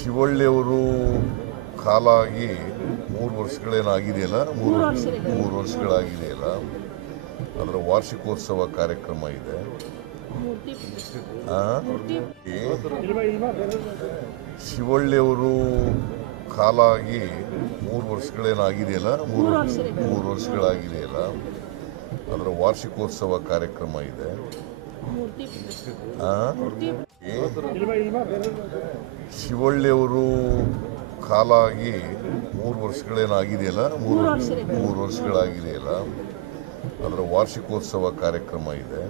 ಶಿವಳ್ಳಿಯವರು ಕಾಲ ಆಗಿ 3 ವರ್ಷಗಳೇನಾಗಿದೆಯಲ್ಲ, ಮೂರು ವರ್ಷಗಳಾಗಿದೆಯಲ್ಲ, ಅದರ ವಾರ್ಷಿಕೋತ್ಸವ ಕಾರ್ಯಕ್ರಮ ಇದೆ. ಶಿವಳ್ಳಿಯವರು ಕಾಲ ಆಗಿ 3 ವರ್ಷಗಳೇನಾಗಿದೆಯಲ್ಲ, ಮೂರು ವರ್ಷಗಳಾಗಿದೆಯಲ್ಲ, ಅದರ ವಾರ್ಷಿಕೋತ್ಸವ ಕಾರ್ಯಕ್ರಮ ಇದೆ. ಶಿವಳ್ಳಿಯವರು ಕಾಲ ಆಗಿ 3 ವರ್ಷಗಳೇನಾಗಿದೆಯಲ್ಲ, ಮೂರು ವರ್ಷಗಳಾಗಿದೆಯಲ್ಲ, ಅದರ ವಾರ್ಷಿಕೋತ್ಸವ ಕಾರ್ಯಕ್ರಮ ಇದೆ.